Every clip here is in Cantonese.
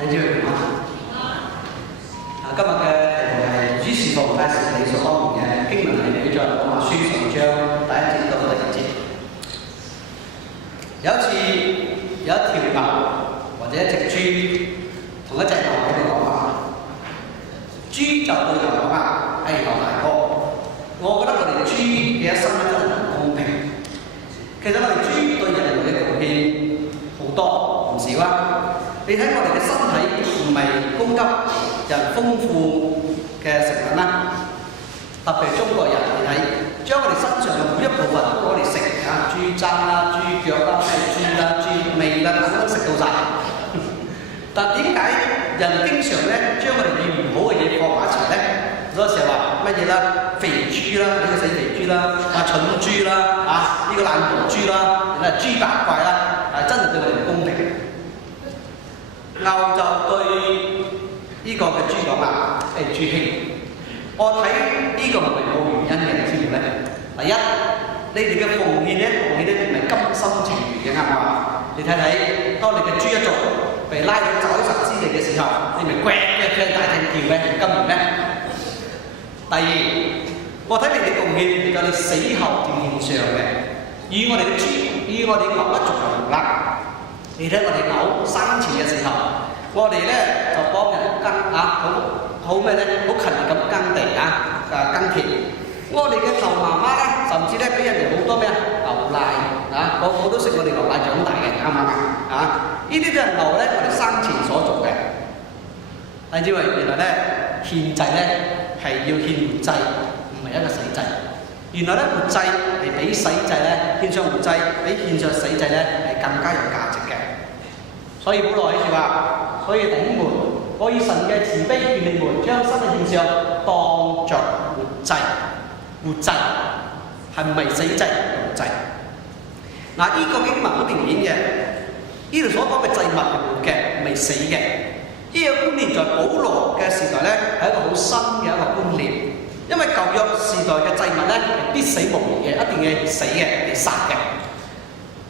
你知佢點啊？今日嘅題目係於是乎開始你所當年嘅經文係記載喺羅馬書上章第1節到第2節。有一次有一條牛或者一隻豬同一隻牛喺度講話，豬就對牛講話：係牛大哥，我覺得我哋豬嘅一生咧真係唔公平。其實我哋豬對人類嘅貢獻好多唔少啊！你睇我哋嘅身體唔係供給人豐富嘅食物啦，特別係中國人，你睇將我哋身上嘅每一部分都攞嚟食啊，豬踭啦、豬腳啦、豬啦、豬尾啦，等等食到晒。但點解人經常咧將我哋越唔好嘅嘢放埋一齊咧？好多時候話乜嘢啦，肥豬啦，呢個死肥豬啦，蠢豬啦，呢個懶惰豬啦，然後豬八怪啦，真係對我哋唔公平。牛就對呢個嘅豬講啦：誒豬兄，我睇呢個係咪冇原因嘅？你知唔知咧？第一，你哋嘅奉獻咧，奉獻咧唔係甘心情願嘅，啱唔啱？你睇睇，當你嘅豬一族被拉到走神之地嘅時候，你咪呱大聲叫嘅，唔甘願咩？第二，我睇你哋貢獻嚟到你死後條獻上嘅，與我哋嘅豬，與我哋牛一族就唔同啦。你睇我哋牛生前嘅時候，我哋咧就幫人耕好咩咧？好勤力咁耕地耕田。我哋嘅牛媽媽咧，甚至咧俾人哋好多咩牛奶個個都食我哋牛奶長大嘅，啱唔啱啊？呢啲都係牛咧，我哋生前所做嘅。但係因為原來咧獻祭咧係要獻活祭，唔係一個死祭。原來咧活祭係比死祭咧獻上活祭，比獻上死祭咧係更加有價值嘅。所以保羅喺度話，所以弟兄們，我以神嘅慈悲勸你們，將身體獻上，當作活祭。活祭係唔係死祭？活祭。嗱，呢個經文好明顯嘅，呢度所講嘅祭物係活嘅，唔係死嘅。呢個觀念在保羅嘅時代咧係一個好新嘅一個觀念，因為舊約時代嘅祭物咧係必死無疑嘅，一定係死嘅，嚟殺嘅。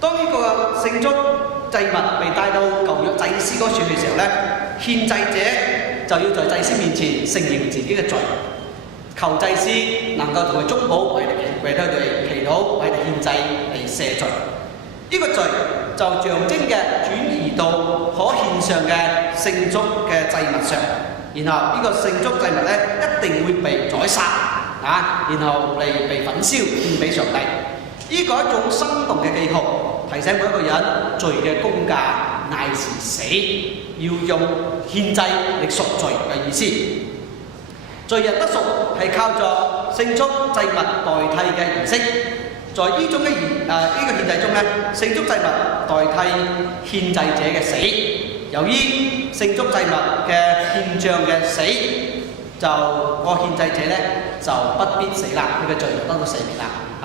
當呢個聖足祭物被帶到舊約祭司嗰處嘅時候咧，獻祭者就要在祭司面前承認自己嘅罪，求祭司能夠同佢中保，為佢哋祈禱，為佢哋獻祭嚟赦罪。呢個罪就象徵嘅轉移到可獻上嘅聖足嘅祭物上，然後呢個聖足祭物咧一定會被宰殺然後嚟被焚燒獻俾上帝。呢個一種生動嘅記號，提醒每一個人罪嘅工價乃是死，要用獻祭嚟贖罪嘅意思。罪人得贖係靠著聖足祭物代替嘅儀式，在呢種嘅呢個獻祭中咧，聖足祭物代替獻祭者嘅死。由於聖足祭物嘅獻上嘅死，就個獻祭者咧就不必死啦，佢嘅罪就得到赦免啦。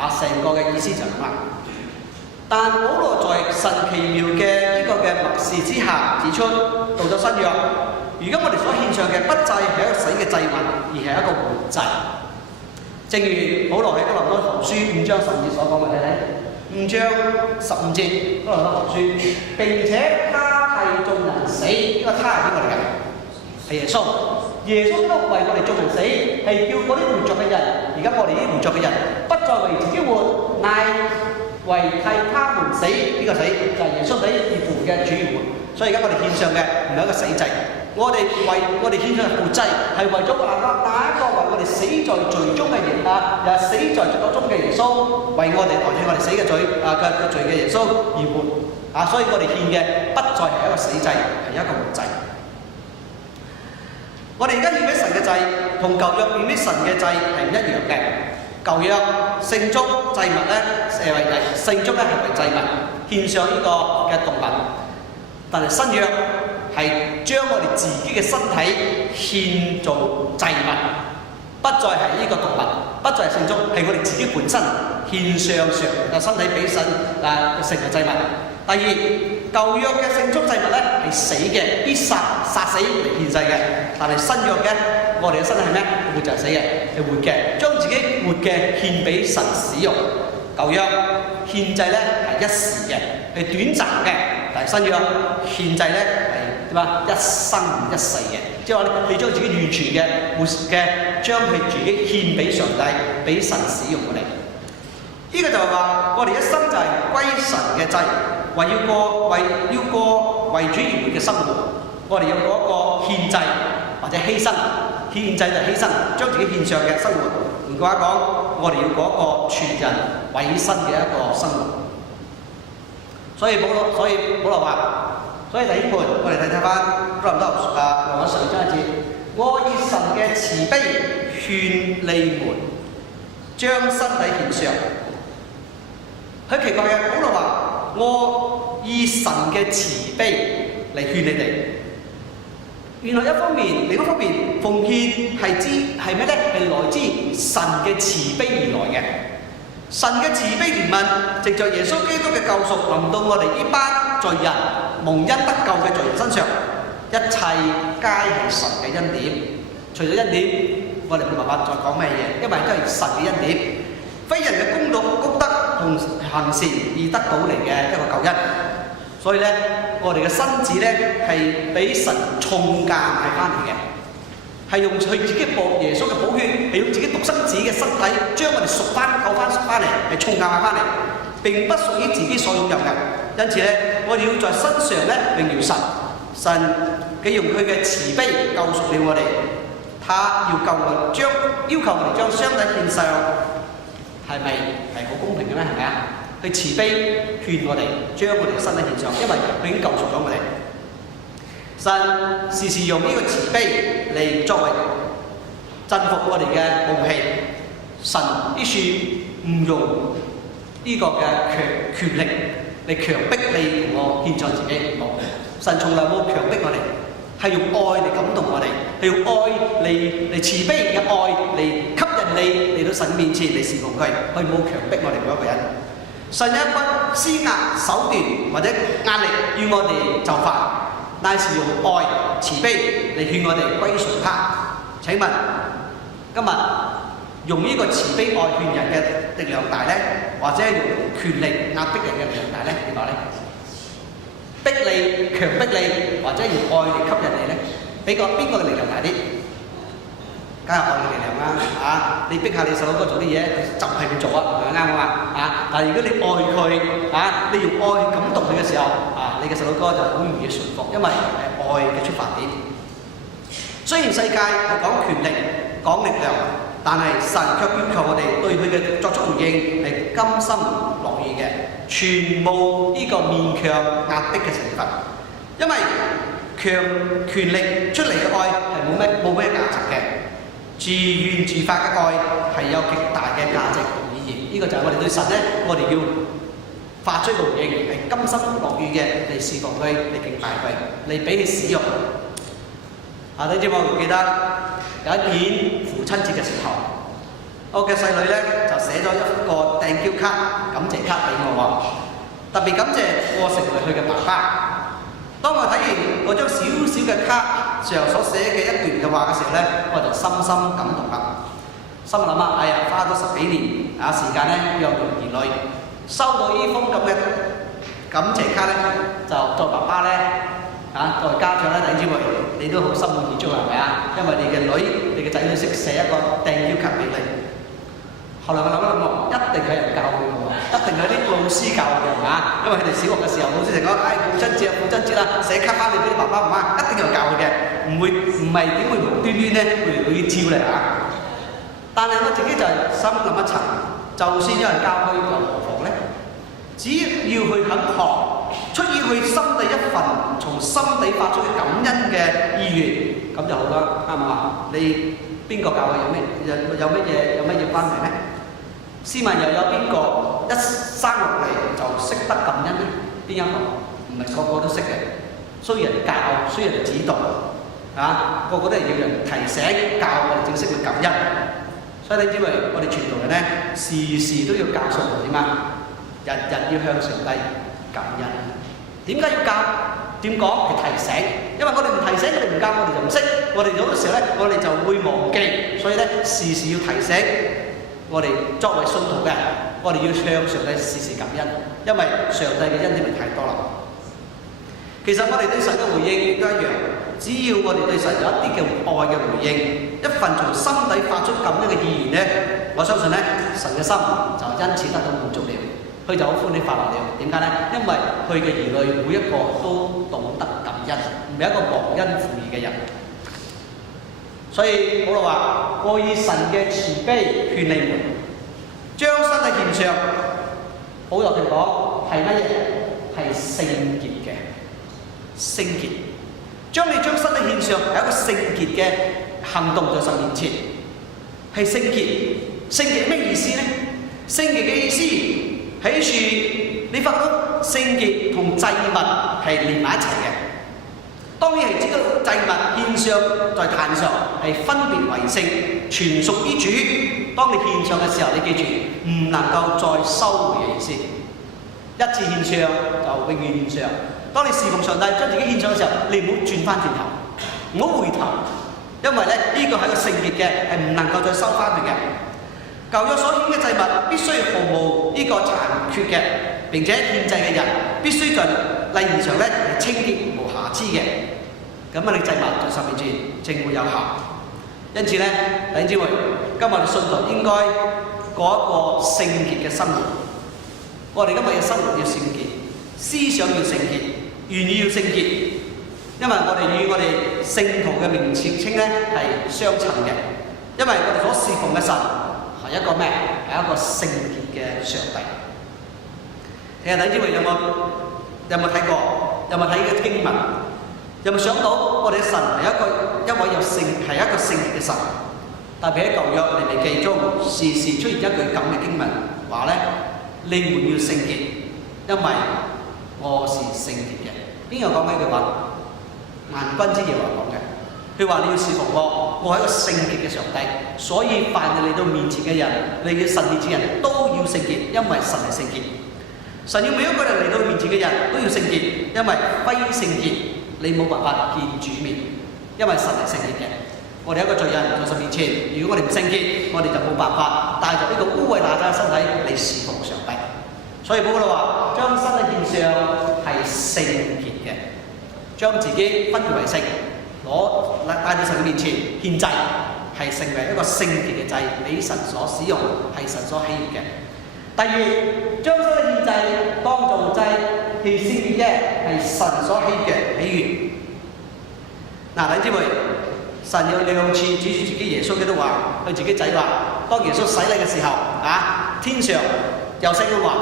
成個嘅意思就係咁啦。但保羅在神奇妙嘅呢個嘅默示之下指出，到咗新約，如今我哋所獻上嘅不再係一個死嘅祭物，而係一個活祭。正如保羅喺哥林多後書5章10節所講嘅，睇5章15節哥林多後書，並且他替眾人死，呢個他係邊個嚟㗎？係耶穌。耶穌都為我哋眾人死，係叫嗰啲活着嘅人，而家我哋啲活着嘅人，不再為自己活，乃為替他們死。呢個死就係耶穌死而活嘅主要活。所以而家我哋獻上嘅唔係一個死祭，我哋獻上嘅活祭係為咗話那一個為我哋死在罪中嘅人又死在罪惡中嘅耶穌，為我哋代替我哋死嘅罪嘅罪嘅耶穌而活。所以我哋獻嘅不再係一個死祭，係一個活祭。我哋而家獻俾神嘅祭，同舊約獻俾神嘅祭係唔一樣嘅。舊約聖足祭物咧，聖足咧係為祭物獻上呢個嘅動物，但係新約係將我哋自己嘅身體獻做祭物，不再係呢個動物，不再係聖足，係我哋自己本身獻上身體俾神成為祭物。第二，舊約嘅聖足祭物咧係死嘅，必殺死嚟獻祭嘅。但係新約嘅，我哋嘅身體係咩？活就係死嘅，係活嘅，將自己活嘅獻俾神使用。舊約獻祭咧係一時嘅，係短暫嘅，但係新約獻祭咧係點啊？一生一世嘅，即係話你將自己完全嘅活嘅，將佢自己獻俾上帝，俾神使用我哋。呢個就係話，我哋一生就係歸神嘅祭，要過為主而活嘅生活。我哋要過一個獻祭或者犧牲，獻祭就係犧牲，將自己獻上嘅生活。換句話講，我哋要過一個全人委身嘅一個生活。所以保羅話，所以第一盤我哋睇翻哥林多羅馬書12章1節，我以神嘅慈悲勸你們，將身體獻上。佢奇怪嘅，保羅話我以神嘅慈悲嚟勸你哋。原來一方面，另一方面，奉獻係咩咧？係來自神嘅慈悲而來嘅。神嘅慈悲憐憫，藉着耶穌基督嘅救贖，臨到我哋呢班罪人蒙恩得救嘅罪人身上，一切皆係神嘅恩典。除咗恩典，我哋冇辦法再講咩嘢，因為都係神嘅恩典，非人嘅功德同行善而得到嚟嘅一個救恩。所以咧，我哋嘅身子咧係俾神重價買翻嚟嘅，係用佢自己耶穌嘅寶血，係用自己獨生子嘅身體將我哋贖翻嚟，係重價買翻嚟，並不屬於自己所擁有嘅。因此咧，我哋要在身上咧榮耀神，神佢用佢嘅慈悲救贖了我哋，他要求我哋將雙體獻上，係咪係好公平嘅咩？係咪啊？佢慈悲勸我哋將我哋身體獻上，因為佢已經救贖咗我哋。神時時用呢個慈悲嚟作為鎮服我哋嘅武器。神呢處唔用呢個嘅權力嚟強迫你同我獻上自己，冇。神從來冇強迫我哋，係用愛嚟感動我哋，係用愛嚟慈悲嘅愛嚟吸引你嚟到神面前嚟侍奉佢，佢冇強迫我哋每一個人。神一不施壓手段或者壓力要我哋就範，乃是用愛慈悲嚟勸我哋歸順他。請問今日用呢個慈悲愛勸人嘅力量大咧，或者係用權力壓迫人嘅力量大咧？點講咧？逼你、強迫你，或者用愛嚟吸引你咧？邊個嘅力量大啲？梗係愛嘅力量啦，你逼下你細佬哥做啲嘢，就係佢做啊，啱唔啱？但係如果你愛佢，你用愛感動佢嘅時候，你嘅細佬哥就好容易順服，因為係愛嘅出發點。雖然世界係講權力、講力量，但係神卻要求我哋對佢嘅作出回應係甘心樂意嘅，全無呢個勉強壓迫嘅成分。因為權力出嚟嘅愛係冇咩價值嘅。自願自發嘅愛係有極大嘅價值同意義，呢個就係我哋對神咧，我哋要發出回應，係甘心樂意嘅嚟侍奉佢，嚟敬拜佢，嚟俾佢使用。你知我記得有一年父親節嘅時候，我嘅細女咧就寫咗一個thank you卡、感謝卡俾我喎，特別感謝我成為佢嘅爸爸。當我睇完嗰張小小嘅卡上所寫嘅一段嘅話嘅時候咧，我就深深感動啦。心諗花咗10幾年時間咧，養育兒女，收到呢封咁嘅感謝卡咧，就作為爸爸咧作為家長咧，弟兄姊妹，你都好心滿意足係咪啊？因為你嘅女、你嘅仔女識寫一個thank you卡俾你。後來我諗一定係人教佢嘅喎，一定係啲老師教嘅係嘛？因為佢哋小學嘅時候，老師成日講父親節啦，寫卡翻嚟俾啲爸爸媽媽，一定有教佢嘅，唔係點會無端端咧會去招嚟但係我自己就係心諗一層，就算有人教佢，又何妨咧？只要佢肯學，出於佢心底一份從心底發出嘅感恩嘅意願，咁就好啦，啱唔啱？你邊個教佢有乜嘢關係咧？試問又有邊個一生落嚟就識得感恩咧？邊一個？唔係個個都識嘅，需要人教，需要人指導，個個都係要人提醒教我哋正式去感恩。所以你知唔知我哋傳道人咧，時時都要教信徒點啊？日日要向上帝感恩。點解要教？點講？係提醒，因為我哋唔提醒，我哋唔教，我哋就唔識。我哋有啲時候咧，我哋就會忘記，所以咧時時要提醒我哋作為信徒嘅，我哋要向上帝時時感恩，因為上帝嘅恩典太多啦。其實我哋對神嘅回應亦都一樣，只要我哋對神有一啲嘅愛嘅回應，一份從心底發出咁樣嘅意願咧，我相信咧神嘅心就因此得到滿足了，佢就好歡喜快樂了。點解咧？因為佢嘅兒女每一個都懂得感恩，唔係一個忘恩負義嘅人。所以保羅話：我以神嘅慈悲勸你們，將身體獻上。保羅佢講係乜嘢？係聖潔嘅。聖潔，將身體獻上係一個聖潔嘅行動，在神面前係聖潔。聖潔咩意思呢？聖潔嘅意思喺處，你發覺聖潔同祭物係連埋一齊嘅。當然係知道祭物獻上在壇上係分別為聖，全屬於主。當你獻上嘅時候，你記住唔能夠再收回嘅意思。一次獻上就永遠獻上。當你侍奉上帝將自己獻上嘅時候，你唔好轉翻轉頭，唔好回頭，因為咧呢個係一個聖潔嘅，係唔能夠再收翻去嘅。舊約所獻嘅祭物必須毫無呢個殘缺嘅，並且獻祭嘅人必須在禮儀上咧係清潔無瑕疵嘅。咁啊，你祭物在神面前正會有效。因此咧，弟兄姊妹，今日我哋信徒應該過一個聖潔嘅生活。我哋今日嘅生活要聖潔，思想要聖潔，願意要聖潔，因為我哋與我哋聖徒嘅名稱咧係相襯嘅。因為我哋所侍奉嘅神係一個咩？係一個聖潔嘅上帝。其實弟兄姊妹有冇睇過？有冇睇嘅經文？有冇想到我哋嘅神係一位有聖係一個聖潔嘅神？特別喺舊約利未記中，時時出現一句咁嘅經文，話咧：你們要聖潔，因為我是聖潔嘅。邊個講呢句話？萬軍之耶和華講嘅。佢話你要侍奉我，我係一個聖潔嘅上帝，所以凡係嚟到面前嘅人，嚟到神面前嘅人都要聖潔，因為神係聖潔。神要每一個人嚟到面前嘅人都要聖潔，因為非聖潔你冇辦法見主面，因為神係聖潔嘅。我哋一個罪人在神面前，如果我哋唔聖潔，我哋就冇辦法帶着呢個污穢邋遢嘅身體嚟侍奉上帝。所以保羅話：將身體獻上係聖潔嘅，將自己分別為聖，帶到神嘅面前獻祭，係成為一個聖潔嘅祭，俾神所使用，係神所喜悅嘅。第二，將身體獻祭當做祭，係聖潔嘅，係神所喜悅嘅喜悅。嗱，弟兄姊妹，神有兩次指住自己耶穌基督話，對自己仔話：當耶穌洗禮嘅時候，天上有聲音話：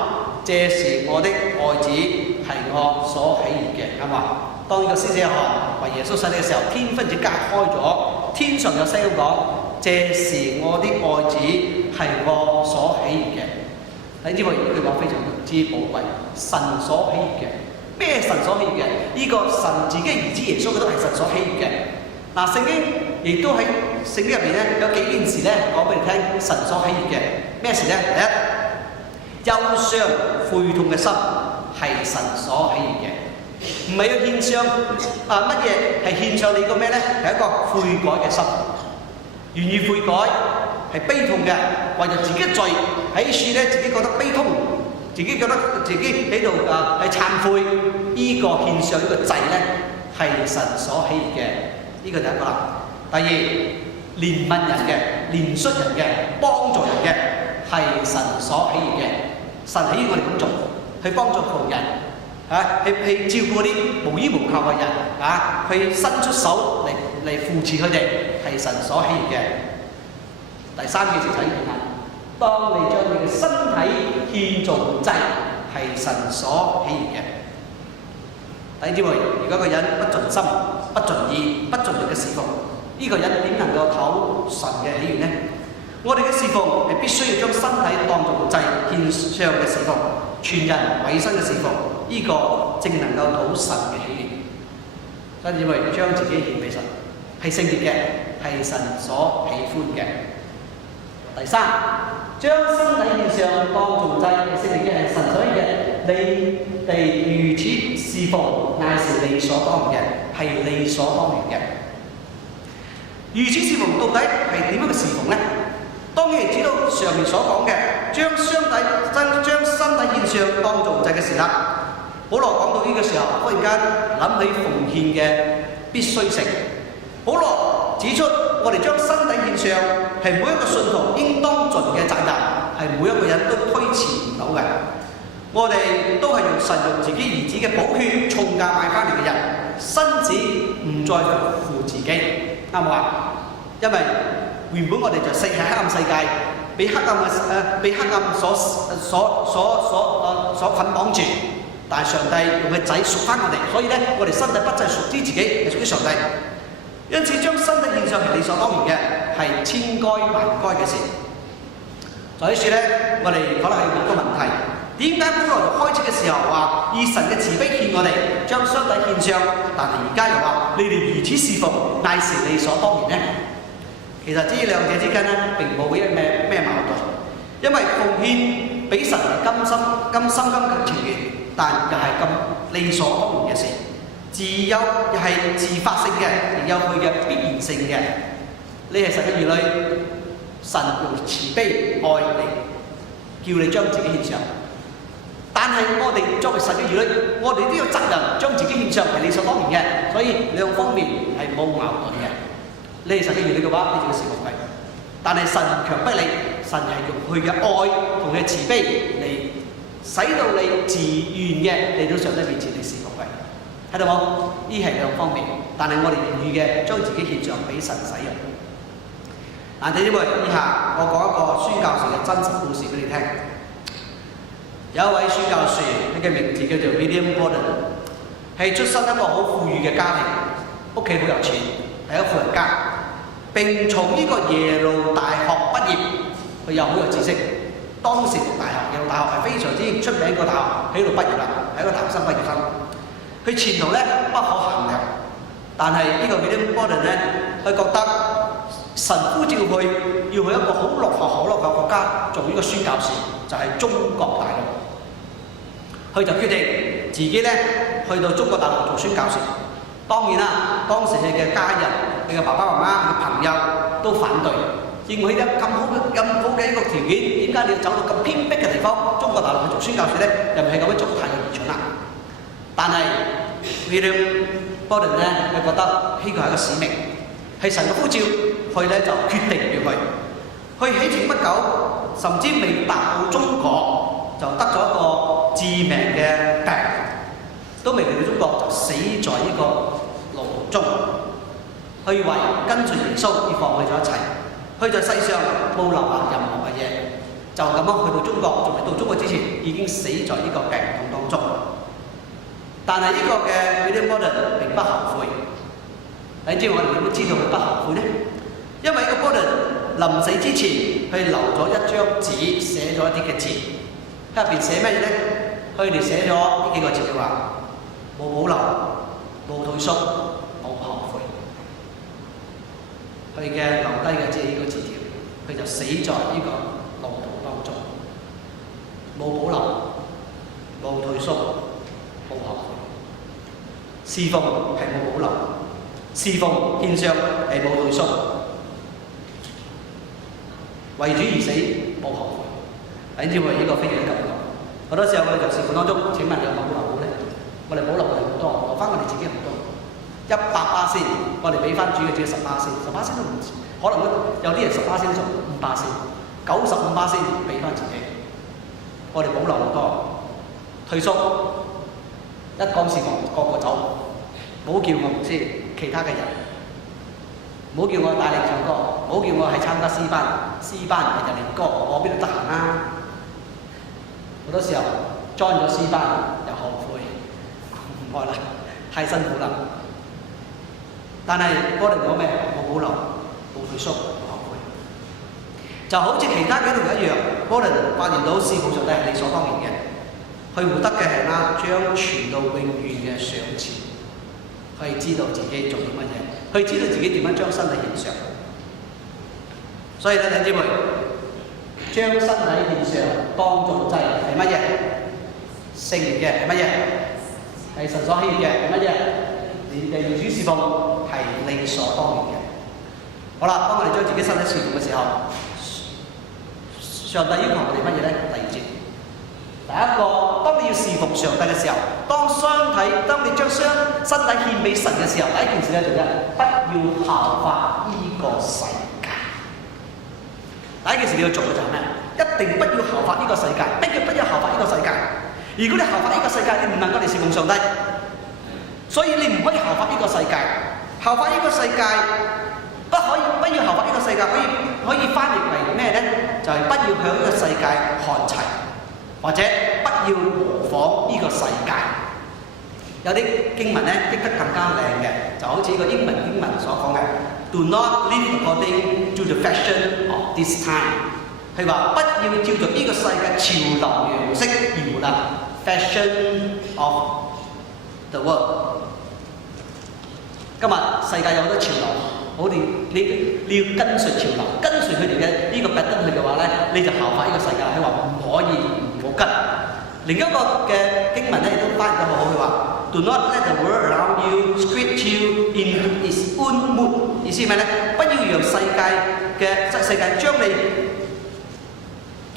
這是我的愛子，係我所喜悅嘅。啱嘛？當呢個施洗約翰為耶穌洗禮嘅時候，天忽然間隔開咗，天上有聲音講：這是我的愛子，係我所喜悅嘅。你知唔知呢句話非常之寶貴？神所喜悅嘅，咩神所喜悅嘅？呢個神自己兒子耶穌，佢都係神所喜悅嘅。嗱，聖經亦都喺聖經入邊咧有幾件事咧講俾你聽，神所喜悅嘅咩事咧？第一，憂傷悔痛嘅心係神所喜悅嘅，唔係要獻上乜嘢，係獻上你個咩咧？係一個悔改嘅心，願意悔改。係悲痛嘅，為咗自己嘅罪喺處咧，自己覺得悲痛，自己覺得自己喺度係懺悔，呢個獻上呢個祭咧係神所喜悅嘅，呢個就係一個啦。第二，憐憫人嘅、憐恤人嘅、幫助人嘅係神所喜悅嘅，神喜悅我哋咁做，去幫助窮人去照顧啲無依無靠嘅人去伸出手嚟扶持佢哋，係神所喜悅嘅。第三件事就係呢件啦。當你將你嘅身體獻做祭，係神所喜悅嘅。弟兄姊妹，如果一個人不盡心、不盡意、不盡力嘅侍奉，呢個人點能夠討神嘅喜悅呢？我哋嘅侍奉係必須要將身體當做祭獻上嘅侍奉，全人委身嘅侍奉，呢個正能夠討神嘅喜悅。弟兄姊妹，將自己獻俾神，係聖潔嘅，係神所喜歡嘅。第三，將身體獻上當做祭，聖潔嘅係神所喜悅嘅。你哋如此侍奉，乃是理所當然嘅，係理所當然嘅。如此侍奉到底係點樣嘅侍奉呢？當然知道上面所講嘅，將身體獻上當做祭嘅時刻，保羅講到呢個時候，忽然間諗起奉獻嘅必須性。保羅指出，我哋將身體獻上係每一個信徒應當盡嘅責任，係每一個人都推遲唔到嘅。我哋都係用神用自己兒子嘅寶血重價買翻嚟嘅人，身子唔再服乎自己，啱唔啱啊？因為原本我哋就死喺黑暗世界，被黑暗所捆綁住。但係上帝用嘅仔贖翻我哋，所以咧我哋身體不再屬於自己，係屬於上帝。因此將身體獻上係理所當然嘅，係千該萬該嘅事。所以說咧，我哋可能係有個問題，點解保羅開始嘅時候話以神嘅慈悲勸我哋將身體獻上，但係而家又話你哋如此侍奉，乃是理所當然呢？其實呢兩者之間咧並冇咩矛盾，因為奉獻俾神係甘心甘情願，但又係咁理所當然嘅事。自有又係自發性嘅，亦有佢嘅必然性嘅。你係神嘅兒女，神用慈悲愛嚟叫你將自己獻上。但係我哋作為神嘅兒女，我哋都有責任將自己獻上，係理所當然嘅。所以兩方面係冇矛盾嘅。你係神嘅兒女嘅話，你就要侍奉佢。但係神強迫你，神係用佢嘅愛同佢嘅慈悲嚟使到你自願嘅嚟到上帝面前嚟侍奉佢。睇到冇？呢係兩方面，但係我哋願意嘅將自己獻上俾神使用。嗱，弟兄們，以下我講一個宣教士嘅真實故事俾你聽。有一位宣教士，佢嘅名字叫做 William Borden， 係出身一個好富裕嘅家庭，屋企好有錢，係一個富人家。並從呢個耶魯大學畢業，佢又好有知識。當時讀大學，耶魯大學係非常之出名個大學，喺度畢業啦，係一個大學生畢業生。佢前途咧不可限量，但係呢個 William Borden 咧，佢覺得神呼召佢要去一個好落後嘅國家做呢個宣教士，就係中國大陸。佢就決定自己咧去到中國大陸做宣教士。當然啦，當時佢嘅家人、佢嘅爸爸媽媽、佢嘅朋友都反對，認為咁好嘅一個條件，點解你要走到咁偏僻嘅地方，中國大陸去做宣教士咧？又唔係咁樣做，太過愚蠢啦。但係 William Borden 咧，佢覺得呢個係一個使命，係神嘅呼召，佢咧就決定要去。佢起程不久，甚至未達到中國，就得咗一個致命嘅病，都未嚟到中國就死在呢個路途中。佢以為跟隨耶穌而放棄咗一切，佢在世上冇留下任何嘅嘢，就咁樣去到中國，仲未到中國之前已經死在呢個病痛當中。但係呢個嘅 William Borden 並不後悔。你知我哋點樣知道佢不後悔呢？因為呢個 Borden 臨死之前，佢留咗一張紙，寫咗一啲嘅字。入邊寫咩嘢呢？佢哋寫咗呢幾個字嘅話：冇保留，冇退縮，冇後悔。佢嘅留低嘅即係呢個字條，佢就死在呢個路途當中，冇保留，冇退縮，冇後悔。侍奉係冇保留，侍奉獻上係冇退縮，為主而死冇後悔。你知唔知呢個非常感動？好多時候我哋在侍奉當中，請問你有冇保留咧？我哋保留係好多，留翻我哋自己唔多。100%我哋俾翻主嘅只係10%，10%都唔止，可能有啲人10%做5%，95%俾翻自己。我哋保留好多，退縮。一講事奉，個走，唔好叫我唔知其他嘅人，唔好叫我帶領唱歌，唔好叫我係參加詩班人哋練歌，我邊度得閒啊？好多時候 join 咗詩班又後悔，唔愛啦，太辛苦啦。但係我哋講咩？冇保留，冇退縮，冇後悔。就好似其他基督徒一樣，我哋發現到侍奉上帝係理所當然嘅。佢獲得嘅係將傳到永遠嘅賞賜，佢知道自己做啲乜嘢，佢知道自己點樣將身體獻上。所以咧，弟兄姊妹，將身體獻上當作祭係乜嘢？聖嘅係乜嘢？係神所喜悅嘅係乜嘢？你哋要主侍奉係理所當然嘅。好啦，當我哋將自己身體侍奉嘅時候，上帝要求我哋乜嘢咧？第2節。第一個，當你要侍奉上帝嘅時候，當你將身體獻俾神嘅時候，第一件事咧就係不要效法呢個世界。第一件事你要做嘅就係咩？一定不要效法呢個世界。乜叫不要效法呢個世界？如果你效法呢個世界，你唔能夠嚟侍奉上帝，所以你唔可以效法呢個世界。效法呢個世界不要效法呢個世界，可以翻譯為咩咧？就係不要向呢個世界看齊，或者不要模仿呢個世界。有啲經文咧譯得更加靚嘅，就好似個英文所講嘅 ，Do not live according to the fashion of this time。係話不要照着呢個世界潮流樣式而活啊 ，fashion of the world。今日世界有好多潮流，好似你要跟隨潮流，跟隨佢哋嘅呢個 pattern 去嘅話咧，你就效法呢個世界。佢話唔可以，唔好跟。另一個嘅經文咧亦都翻譯得好好，佢話 Do not let the world around you script you into its own mood。意思咩咧？不要讓世界將你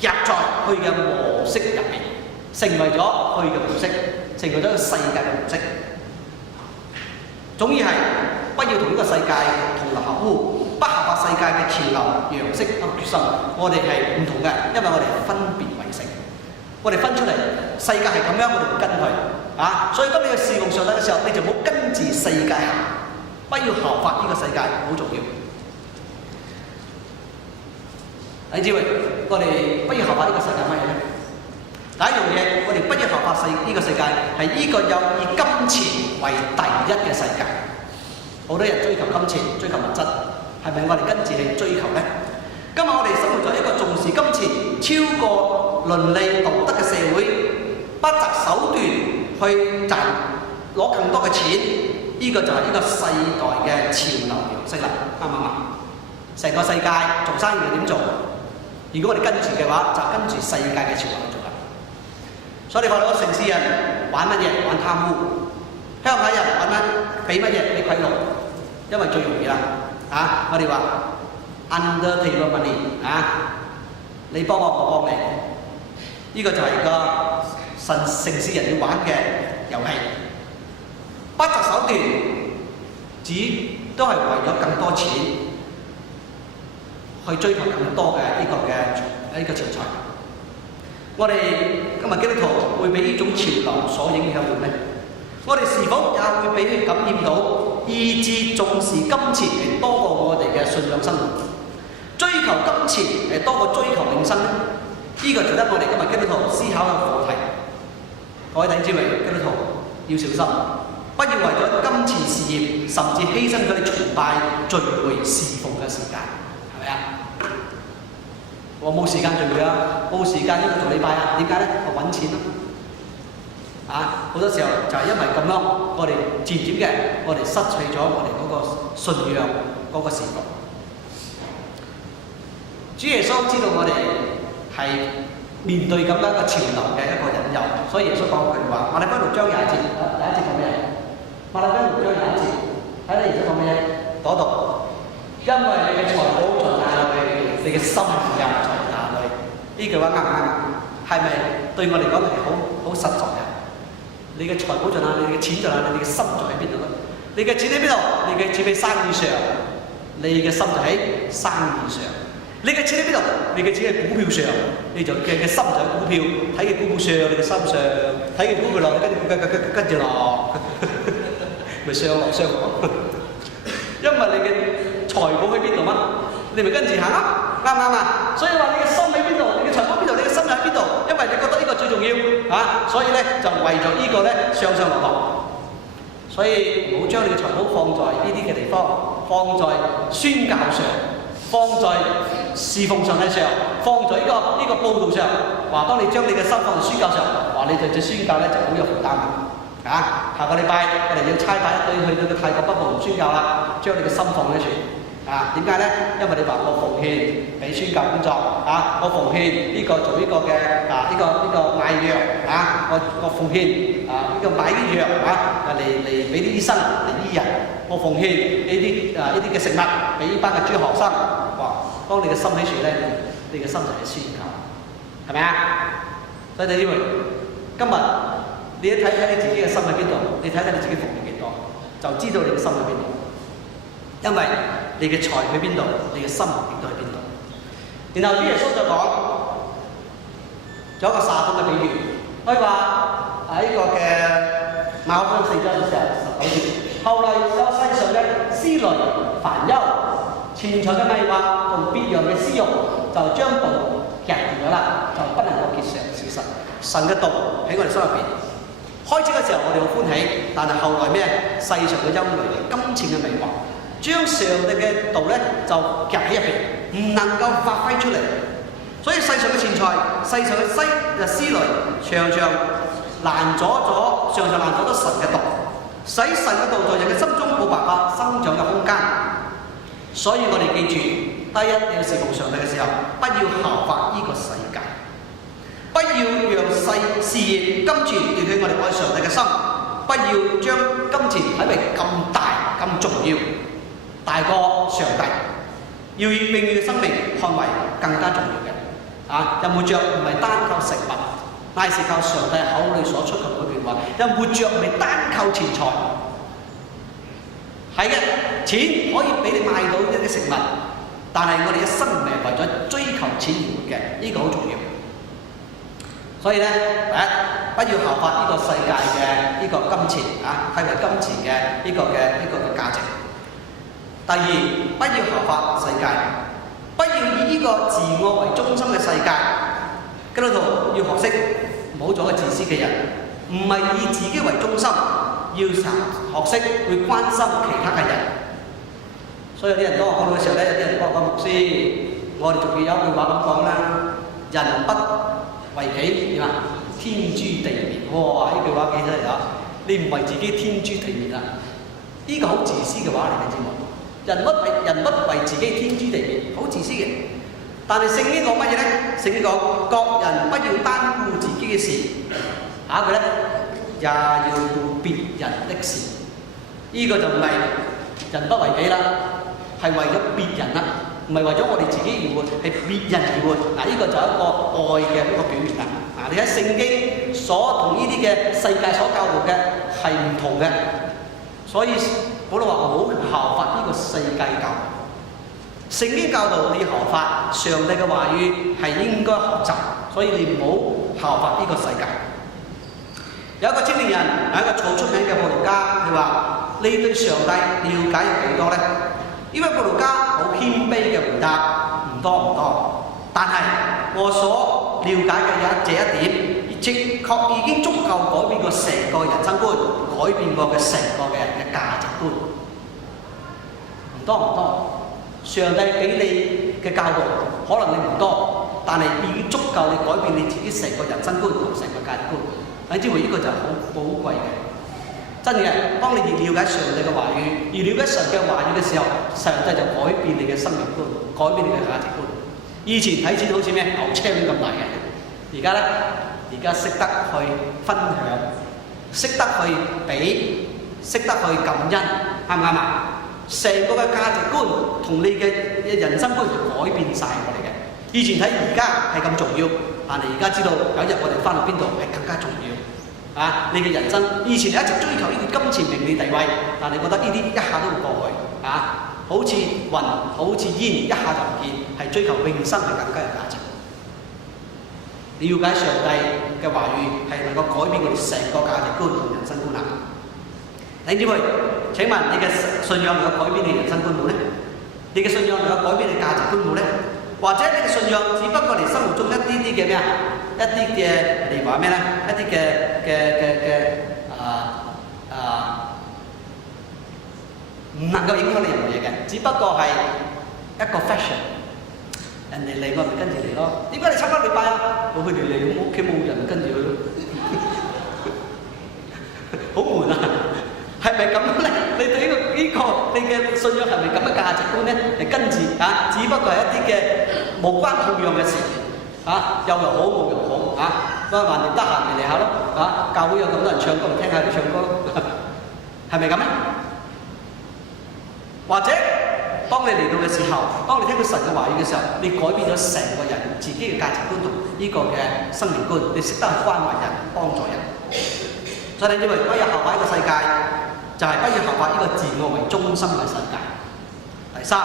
夾在佢嘅模式入邊，成為咗佢嘅模式，成為咗個世界嘅模式。總之係不要同呢個世界同流合污，不效法世界嘅潮流樣式決心。我哋係唔同嘅，因為我哋分別為聖。我哋分出嚟，世界係咁樣，我哋會跟佢啊。所以當你去侍奉上帝嘅時候，你就唔好跟住世界行，不要效法呢個世界，好重要。你知唔知我哋不要效法呢個世界乜嘢咧？第一樣嘢，我哋不要效法呢個世界係呢個有以金錢為第一嘅世界。好多人追求金錢，追求物質，係咪我哋跟住去追求咧？今日我哋生活在一個重視金錢超過倫理道德嘅社會，不擇手段去攞更多嘅錢，呢個就係呢個世代嘅潮流樣式啦，啱唔啱啊？成個世界做生意點做？如果我哋跟住嘅話，就跟住世界嘅潮流去做啦。所以你發覺城市人玩乜嘢？玩貪污；鄉下人玩乜？俾乜嘢？俾賄賂，因為最容易啦。我哋話 under table money 你幫我，我幫你。呢個就係個城市人要玩嘅遊戲，不擇手段，都係為咗更多錢，去追求更多嘅呢個錢財。我哋今日基督徒會俾呢種潮流所影響到咩？我哋是否也會俾佢感染到，以致重視金錢係多過我哋嘅信仰生活？追求金錢係多過追求永生咧？呢個值得我哋今日基督徒思考嘅課題。各位弟兄姊妹，基督徒要小心，不要為咗金錢事業，甚至犧牲咗你崇拜、聚會、侍奉嘅時間，係咪啊？我冇時間聚會啊，冇時間呢個做禮拜啊，點解咧？我揾錢咯。好多時候就係因為咁樣，我哋漸漸嘅，我哋失去咗我哋嗰個信仰嗰個事奉。主耶穌知道我哋係面對咁樣一個潮流嘅一個引誘，所以耶穌講句話：馬太福音6章20節，第一節講咩？馬太福音6章20節，睇睇耶穌講咩？嗰度，因為你嘅財寶在哪裏，你嘅心也在哪裏。呢句話啱唔啱？係咪對我嚟講係好實在啊？你嘅財寶在哪裏，你嘅錢在哪裏，你嘅心在喺邊度咧？你嘅錢喺邊度？你嘅錢喺生意上，你嘅心就喺生意上。你嘅錢喺邊度？你嘅錢喺股票上，你就嘅心就喺股票，睇嘅股票上，你嘅心上，睇嘅股票落，跟住落，咪上落上落。因為你嘅財寶喺邊度嘛，你咪跟住行啊，啱唔啱啊？所以話你嘅心喺邊度，你嘅財寶邊度，你嘅心就喺邊度，因為你覺得呢個最重要所以咧就為咗呢個咧上上落落。所以唔好將你嘅財寶放在呢啲嘅地方，放在宣教上。放在侍奉上體上，放在呢個報導上，話當你將你嘅心放在宣教上，話你對隻宣教咧就好有負擔下個禮拜我哋要差派一隊去到個泰國北部宣教啦，將你嘅心放喺處點解咧？因為你話我奉獻俾宣教工作我奉獻呢個做呢個嘅呢個賣藥我奉獻呢個買啲藥嚟俾啲醫生嚟醫人，我奉獻呢啲嘅食物俾呢班嘅主學生。哇！當你嘅心喺處咧，你嘅心就係宣教，係咪啊？所以弟兄們，今日你一睇睇你自己嘅心喺邊度，你睇睇你自己服務幾多，就知道你嘅心喺邊度。因為你嘅財喺邊度，你嘅心亦都喺邊度。然後主耶穌就講咗一個撒種嘅比喻，佢話喺呢個嘅馬可福音4章嘅時候19節，後來有世上嘅思慮、煩憂、錢財嘅迷惑同別樣嘅私慾，就將道夾住咗啦，就不能夠結成事實。神嘅道喺我哋心入邊，開始嘅時候我哋好歡喜，但係後來咩？世上嘅憂慮、金錢嘅迷惑，將上帝嘅道咧就夾喺入邊，唔能夠發揮出嚟。所以世上嘅錢財、世上嘅思慮，常常攔阻咗神嘅道，使神嘅道在人嘅心中冇辦法生長嘅空間。所以我哋記住，第一你要侍奉上帝嘅時候，不要效法呢個世界，不要讓事業、金錢奪去我哋愛上帝嘅心，不要將金錢睇為咁大、咁重要，大過上帝。要以永遠嘅生命看為更加重要嘅。人活着唔係單靠食物，乃是靠上帝口裏所出嘅嗰句話。人活着唔係單靠錢財，係嘅，錢可以俾你買到一啲食物，但係我哋嘅生命係為咗追求錢而活嘅，呢個好重要。所以咧，第一，不要效法呢個世界嘅呢個金錢睇為金錢嘅呢個嘅價值。第二，不要效法世界，不要以呢個自我為中心嘅世界。基督徒要學識唔好做一個自私嘅人，唔係以自己為中心，要學識會關心其他嘅人。所以有啲人當我講到嘅時候咧，有啲人講牧師，我哋仲要有一句話咁講啦：人不為己點啊？天誅地滅。哇！呢句話幾犀利啊！你唔為自己天誅地滅啊？呢個好自私嘅話嚟嘅，知冇？人不為自己天誅地滅，好自私嘅。但係聖經講乜嘢咧？聖經講各人不要單顧自己嘅事，下一句咧也要顧別人的事。呢個就唔係人不為己啦，係為咗別人啦，唔係為咗我哋自己而活，係別人而活。呢個就係一個愛嘅一個表現啦。你喺聖經所同呢啲嘅世界所教導嘅係唔同嘅，所以保羅話唔好效法呢個世界教導。聖經教導你效法上帝嘅話語係應該學習，所以你唔好效法呢個世界。有一個青年人係一個好出名嘅佈道家，佢話：你對上帝了解有幾多呢？呢位佈道家好謙卑嘅回答：唔多，但係我所了解嘅這一點，確已經足夠改變過成個人生觀，改變過嘅成個嘅人嘅價值觀。唔多，上帝俾你嘅教導可能你唔多，但係已經足夠你改變你自己成個人生觀同成個價值觀。你知唔知呢個就係好寶貴嘅？真嘅，當你越了解上帝嘅話語，越了解上帝嘅話語嘅時候，上帝就改變你嘅生命觀，改變你嘅價值觀。以前睇錢好似咩牛車咁大嘅，而家咧，識得去分享，識得去俾，識得去感恩，啱唔啱啊？成個嘅價值觀同你嘅人生觀改變晒我哋嘅。以前睇而家係咁重要，但係而家知道有一日我哋翻到邊度係更加重要。你嘅人生以前你一直追求呢啲金錢名利地位，但係你覺得呢啲一下都會過去，好似雲好似煙，一下就唔見，係追求永生係更加有價值。了解上帝嘅話語係能夠改變我哋成個價值觀同人生觀啊！弟兄姊妹，請問你嘅信仰能夠改變你人生觀冇呢？你嘅信仰能夠改變你價值觀冇呢？或者你嘅信仰只不過你生活中一啲啲嘅咩啊？一啲嘅你話咩咧？一啲嘅唔能夠影響你任何嘢嘅，只不過係一個 fashion。人哋嚟我咪跟住嚟咯。點解你參加禮拜啊？我佢哋嚟，我屋企冇人跟住佢咯，好悶啊！係咪咁咧？你對呢個你嘅信仰係咪咁嘅價值觀咧？係跟住只不過係一啲嘅無關痛癢嘅事又好冇又好所以橫掂得閒嚟下咯教會有咁多人唱歌，咪聽下佢唱歌咯，係咪咁咧？或者當當你嚟到嘅時候，當你聽到神嘅話語嘅時候，你改變咗成個人自己嘅價值觀同呢個嘅生命觀，你識得去關懷人、幫助人。所以你認為不要效法呢個世界，就係不要效法呢個自我為中心嘅世界。第三，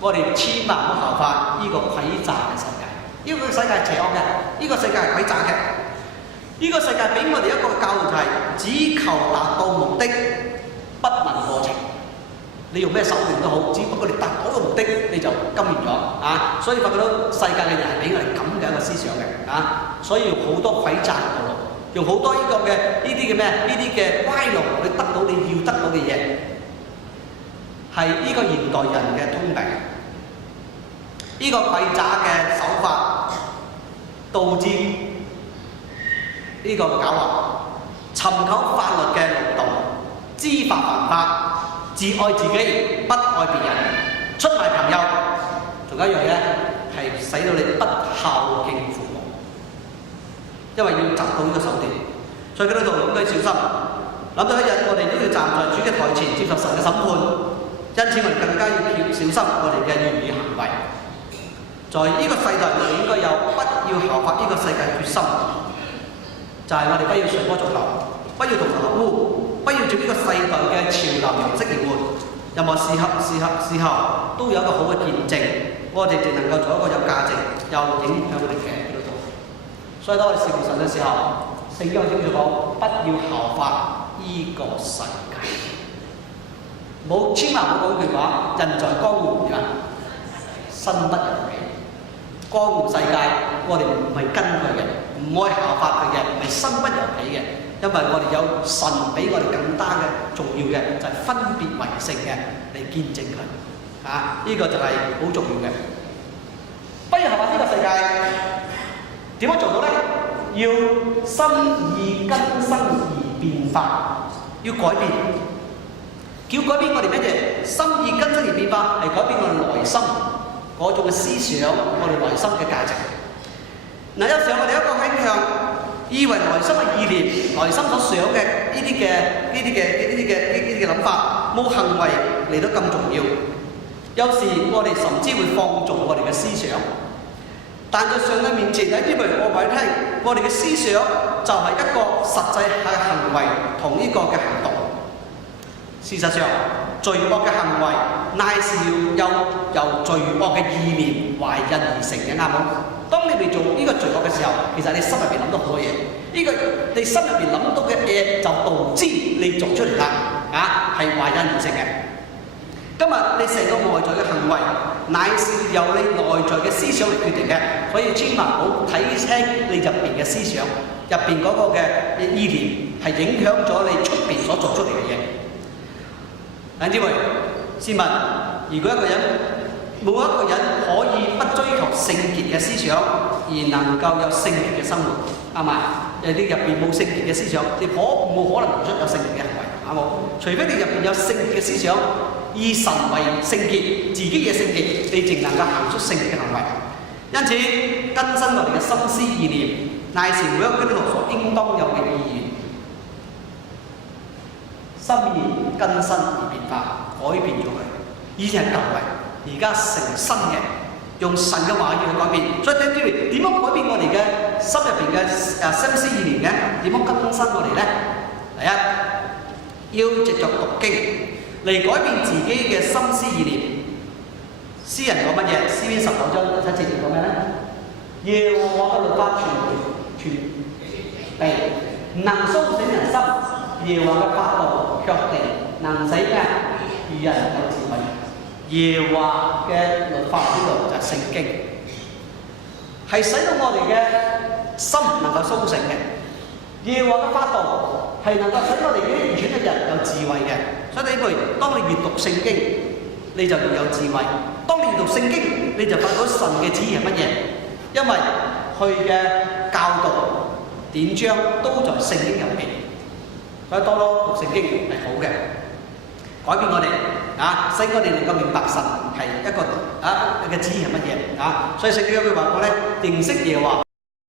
我哋千萬唔好效法呢個詭詐嘅世界。呢個世界係邪惡嘅，呢個世界係詭詐嘅。呢個世界俾我哋一個教導就係只求達到目的，不問過程。你用咩手段都好，只不過你達到個目的，你就甘願咗啊！所以發覺到世界嘅人係俾我哋咁嘅一個思想嘅啊，所以用好多詭詐嘅道路，用好多呢個嘅呢啲嘅咩？呢啲嘅歪路去得到你要得到嘅嘢，係呢個現代人嘅通病。呢個詭詐嘅手法導致呢個狡猾，尋求法律嘅漏洞，知法犯法。自愛自己，不愛別人，出賣朋友，仲有一樣嘢係使到你不孝敬父母，因為要習到呢個手段。所以佢呢度應該小心，諗到一日我哋都要站在主嘅台前接受神嘅審判，因此我哋更加要小心我哋嘅言語行為。在呢個世代我哋應該有不要效法呢個世界決心，就係我哋不要隨波逐流，不要同流合污。不要照呢個世代嘅潮流形式而活，任何時候都有一個好嘅見證，我哋就能夠做一個有價值、有影響力嘅基督徒。所以當我哋侍奉神嘅時候，聖經有清楚講，不要效法呢個世界。千萬唔好講句話，人在江湖點啊？身不由己。江湖世界，我哋唔係跟佢嘅，唔愛效法佢嘅，唔係身不由己嘅。因為我哋有神比我哋更加嘅重要嘅，就係分別為聖嘅嚟見證佢。呢個就係好重要嘅。不如係話呢個世界點樣做到咧？要心意更新而變化，要改變。叫改變我哋乜嘢？心意更新而變化係改變我哋內心嗰種嘅思想，我哋內心嘅價值。有時候我哋一個傾向。以為內心嘅意念、內心所想嘅呢啲嘅諗法，冇行為嚟到咁重要。有時我哋甚至會放縱我哋嘅思想，但在上帝面前，喺呢度我話你聽，我哋嘅思想就係一個實際嘅行為同呢個嘅行動。事實上，罪惡嘅行為乃是要由罪惡嘅意念懷孕而成嘅，啱冇？當你未做呢個罪惡嘅時候，其實你心入邊諗到好多嘢。呢個你心入邊諗到嘅嘢，就導致你做出嚟啦，係懷孕而成嘅。今日你成個外在嘅行為，乃是由你內在嘅思想嚟決定嘅，所以千萬唔好睇輕你入邊嘅思想，入邊嗰個嘅意念係影響咗你出邊所做出嚟嘅嘢。弟兄姊妹，試問，如果冇一個人可以不追求聖潔嘅思想，而能夠有聖潔嘅生活，啱嘛？你入邊冇聖潔嘅思想，你冇可能做出有聖潔嘅行為，啱冇？除非你入邊有聖潔嘅思想，以神為聖潔，自己嘅聖潔，你淨能夠行出聖潔嘅行為。因此，更新我哋嘅心思意念，乃是每一個基督徒所應當有嘅意願。心意更新而變化，改變咗佢，以前係舊嘅。而家成新嘅，用神嘅話語去改變。所以聽住點樣改變我哋嘅心入邊嘅心思意念嘅？點樣更新我哋咧？第一，要藉著讀經嚟改變自己嘅心思意念。詩人講乜嘢？詩篇19章7節講咩咧？耶和華嘅律法全備，能甦醒人心；耶和華嘅法度卻定，能使咩？愚人有智慧。耶和華嘅律法呢度就係聖經，係使到我哋嘅心能夠甦醒嘅。耶和華嘅法度係能夠使我哋呢啲愚蠢嘅人有智慧嘅。所以呢句，當你閱讀聖經，你就要有智慧。當你閱讀聖經，你就發覺神嘅旨意係乜嘢？因為佢嘅教導典章都在聖經入邊，所以多多讀聖經係好嘅，改變我哋。使我哋能夠明白神係一個嘅旨意係乜嘢。所以聖經有句話講咧，認識耶和華。